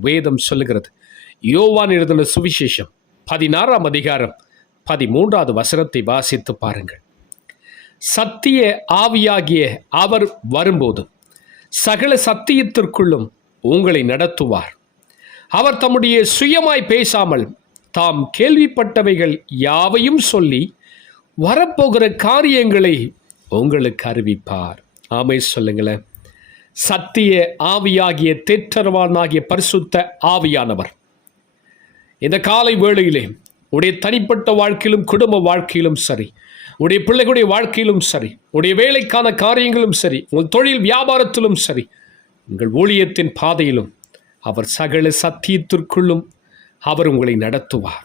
வேதம் சொல்லுகிறது. யோவான் எழுதின சுவிசேஷம் பதினாறாம் அதிகாரம் பதிமூன்றாவது வசனத்தை வாசித்து பாருங்கள். சத்திய ஆவியாகிய அவர் வரும்போது சகல சத்தியத்திற்குள்ளும் உங்களை நடத்துவார். அவர் தம்முடைய சுயமாய் பேசாமல் தாம் கேள்விப்பட்டவைகள் யாவையும் சொல்லி வரப்போகிற காரியங்களை உங்களுக்கு அறிவிப்பார். ஆமை சொல்லுங்களேன். சத்திய ஆவியாகிய தேற்றரவானாகிய பரிசுத்த ஆவியானவர். இந்த காலை வேளையிலே உடைய தனிப்பட்ட வாழ்க்கையிலும் குடும்ப வாழ்க்கையிலும் சரி உடைய பிள்ளைகளுடைய வாழ்க்கையிலும் சரி உடைய வேலைக்கான காரியங்களும் சரி உங்கள் தொழில் வியாபாரத்திலும் சரி உங்கள் ஊழியத்தின் பாதையிலும் அவர் சகல சத்தியத்திற்குள்ளும் அவர் உங்களை நடத்துவார்.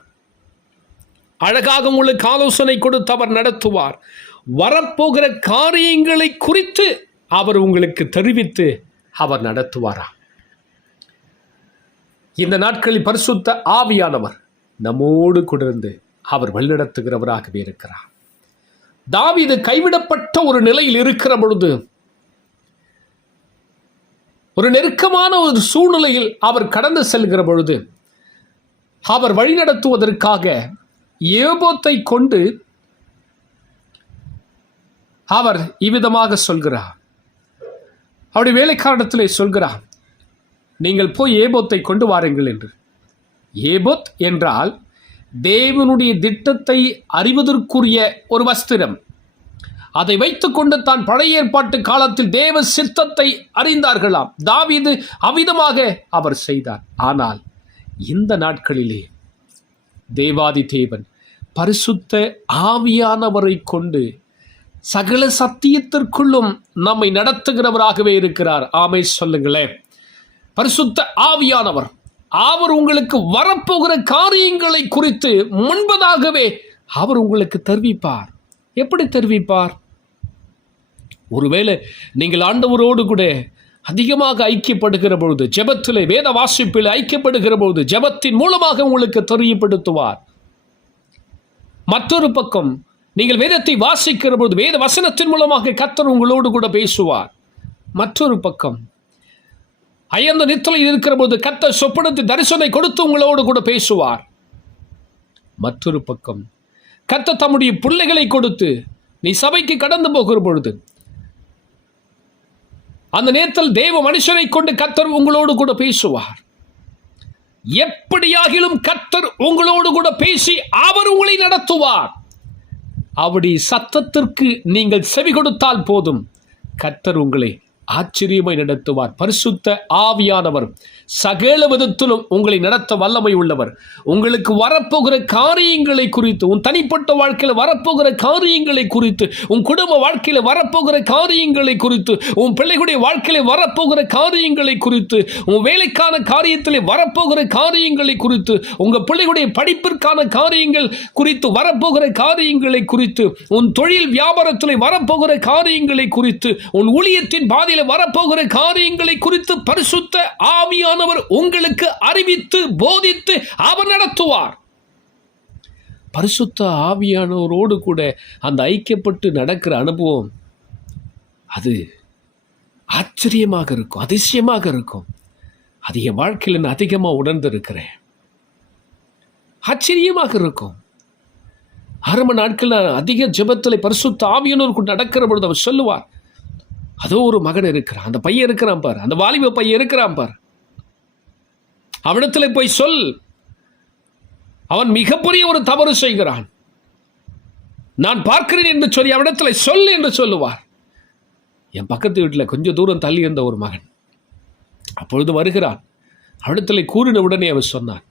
அழகாக உங்களுக்கு ஆலோசனை கொடுத்து அவர் நடத்துவார். வரப்போகிற காரியங்களை குறித்து அவர் உங்களுக்கு தெரிவித்து அவர் நடத்துவாரா? இந்த நாட்களில் பரிசுத்த ஆவியானவர் நம்மோடு கொண்டிருந்து அவர் வழிநடத்துகிறவராகவே இருக்கிறார். தாவிது கைவிடப்பட்ட ஒரு நிலையில் இருக்கிற பொழுது ஒரு நெருக்கமான ஒரு சூழ்நிலையில் அவர் கடந்து செல்கிற பொழுது அவர் வழிநடத்துவதற்காக ஏபோத்தை கொண்டு அவர் இவ்விதமாக சொல்கிறார். அவருடைய வேலைக்காரத்திலே சொல்கிறார் நீங்கள் போய் ஏபோத்தை கொண்டு வாருங்கள் என்று. ஏபோத் என்றால் தேவனுடைய திட்டத்தை அறிவதற்குரிய ஒரு வஸ்திரம். அதை வைத்துக்கொண்டு தான் பழைய ஏற்பாட்டு காலத்தில் தேவ சித்தத்தை அறிந்தார்களாம். தாவிது அவிதமாக அவர் செய்தார். ஆனால் இந்த நாட்களிலே தேவாதி தேவன் பரிசுத்த ஆவியானவரை கொண்டு சகல சத்தியத்திற்குள்ளும் நம்மை நடத்துகிறவராகவே இருக்கிறார். ஆமை சொல்லுங்களேன். பரிசுத்த ஆவியானவர் அவர் உங்களுக்கு வரப்போகிற காரியங்களை குறித்து முன்பதாகவே அவர் உங்களுக்கு தெரிவிப்பார். எப்படி தெரிவிப்பார்? ஒருவேளை நீங்கள் ஆண்டவரோடு கூட அதிகமாக ஐக்கியப்படுகிற பொழுது ஜெபத்தில் வேத வாசிப்பில் ஐக்கியப்படுகிற பொழுது ஜெபத்தின் மூலமாக உங்களுக்கு தெரியப்படுத்துவார். மற்றொரு பக்கம் நீங்கள் வேதத்தை வாசிக்கிற பொழுது வேத வசனத்தின் மூலமாக கத்தர் உங்களோடு கூட பேசுவார். மற்றொரு பக்கம் அயர்ந்த நித்தலையில் இருக்கிற போது கத்த சொப்பனத்து தரிசனை கொடுத்து உங்களோடு கூட பேசுவார். மற்றொரு பக்கம் கத்த தம்முடைய பிள்ளைகளை கொடுத்து நீ சபைக்கு கடந்து போகிற பொழுது அந்த நேரத்தில் தேவ மனுஷனை கொண்டு கத்தர் உங்களோடு கூட பேசுவார். எப்படியாகிலும் கத்தர் உங்களோடு கூட பேசி அவர் உங்களை நடத்துவார். அவருடைய சத்தத்திற்கு நீங்கள் செவி கொடுத்தால் போதும். கர்த்தர் உங்களை ஆச்சரியமாய் நடத்துவார். பரிசுத்த ஆவியானவர் சகல விதத்திலும் உங்களை நடத்த வல்லமை உள்ளவர் உங்களுக்கு வரப்போகிற காரியங்களை குறித்து உன் தனிப்பட்ட வாழ்க்கையில் வரப்போகிற காரியங்களை குறித்து உன் குடும்ப வாழ்க்கையில் வரப்போகிற காரியங்களை குறித்து உன் பிள்ளைகளுடைய வாழ்க்கையில் வரப்போகிற காரியங்களை குறித்து உன் வேலைக்கான காரியத்தில் வரப்போகிற காரியங்களை குறித்து உங்கள் பிள்ளைகளுடைய படிப்பிற்கான காரியங்கள் குறித்து வரப்போகிற காரியங்களை குறித்து உன் தொழில் வியாபாரத்தில் வரப்போகிற காரியங்களை குறித்து உன் ஊழியத்தின் பாதையில் வரப்போகிற காரியங்களை குறித்து பரிசுத்த ஆவியானவர் உங்களுக்கு அறிவித்து போதித்து அவர் நடத்துவார். பரிசுத்த ஆவியானவரோடு கூட அந்த ஐக்கியப்பட்டு நடக்கிற அனுபவம் அது ஆச்சரியமாக இருக்கும் அதிசயமாக இருக்கும். அது என் வாழ்க்கையில் நான் அதிகமாக உணர்ந்திருக்கிறேன். ஆச்சரியமாக இருக்கும். ஆரம்ப நாட்கள் நான் அதிக ஜபத்தில் பரிசுத்த ஆவியனோருக்கு நடக்கிற பொழுது அவர் சொல்லுவார் அதோ ஒரு மகன் இருக்கிறான். அந்த பையன் இருக்கிறான் பார். அந்த வாலிப பையன் இருக்கிறான் பார். அவனிடத்தில் போய் சொல். அவன் மிகப்பெரிய ஒரு தவறு செய்கிறான். நான் பார்க்கிறேன் என்று சொல்லி அவனிடத்தில் சொல் என்று சொல்லுவார். என் பக்கத்து வீட்டில் கொஞ்சம் தூரம் தள்ளி இருந்த ஒரு மகன். அப்பொழுது வருகிறான். அவனிடத்தில் கூறின உடனே அவன் சொன்னான்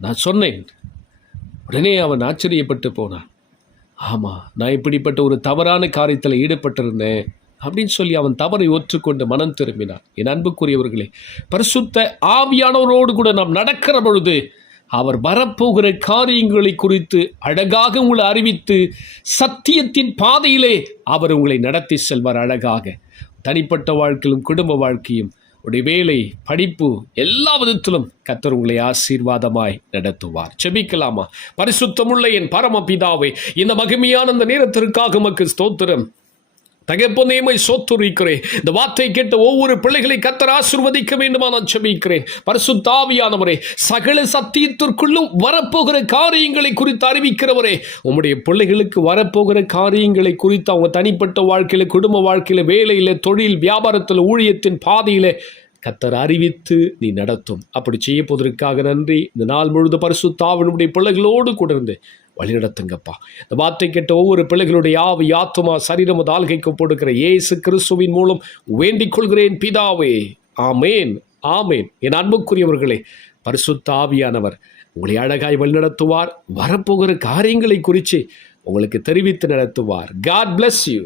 நான் சொன்னேன். உடனே அவன் ஆச்சரியப்பட்டு போனான். ஆமாம் நான் இப்படிப்பட்ட ஒரு தவறான காரியத்தில் ஈடுபட்டிருந்தேன். அப்படின்னு சொல்லி அவன் தவறை ஒற்றுக்கொண்டு மனம் திரும்பினான். என் அன்புக்குரியவர்களே பரிசுத்த ஆவியானவரோடு கூட நாம் நடக்கிற பொழுது அவர் வரப்போகிற காரியங்களை குறித்து அழகாக உங்களை அறிவித்து சத்தியத்தின் பாதையிலே அவர் உங்களை நடத்தி செல்வார் அழகாக. தனிப்பட்ட வாழ்க்கையிலும் குடும்ப வாழ்க்கையும் உடைய வேலை படிப்பு எல்லா விதத்திலும் கத்தர் உங்களை ஆசீர்வாதமாய் நடத்துவார். செபிக்கலாமா பரிசுத்தமுள்ள என் பரமபிதாவை இந்த மகிமையான இந்த நேரத்திற்காக உமக்கு ஸ்தோத்திரம். தகப்பனேமை சோத்துரிக்கிறேன் இந்த வார்த்தை கேட்ட ஒவ்வொரு பிள்ளைகளை கத்தர் ஆசிர்வதிக்க வேண்டுமா நான் செபிக்கிறேன். பரிசுத்தாவியானவரே சகல சத்தியத்திற்குள்ளும் வரப்போகிற காரியங்களை குறித்து அறிவிக்கிறவரே உம்முடைய பிள்ளைகளுக்கு வரப்போகிற காரியங்களை குறித்து அவங்க தனிப்பட்ட வாழ்க்கையில் குடும்ப வாழ்க்கையில் வேலையில் தொழில் வியாபாரத்தில் ஊழியத்தின் பாதையில் கத்தர் அறிவித்து நீ நடத்தும். அப்படி செய்யப்போவதற்காக நன்றி. இந்த நாள் முழுது பரிசுத்தாவினுடைய பிள்ளைகளோடு கூட இருந்து வழிநடத்துங்கப்பா. இந்த வார்த்தை கேட்ட ஒவ்வொரு பிள்ளைகளுடைய ஆவி ஆத்மா சரீரம் ஆள்கைக்கு போடுகிற ஏசு கிறிஸ்துவின் மூலம் வேண்டிக் கொள்கிறேன் பிதாவே. ஆமேன் ஆமேன். என் அன்புக்குரியவர்களே பரிசுத்த ஆவியானவர் உங்களை அழகாய் வழிநடத்துவார் வரப்போகிற காரியங்களை குறித்து உங்களுக்கு தெரிவித்து நடத்துவார். God bless you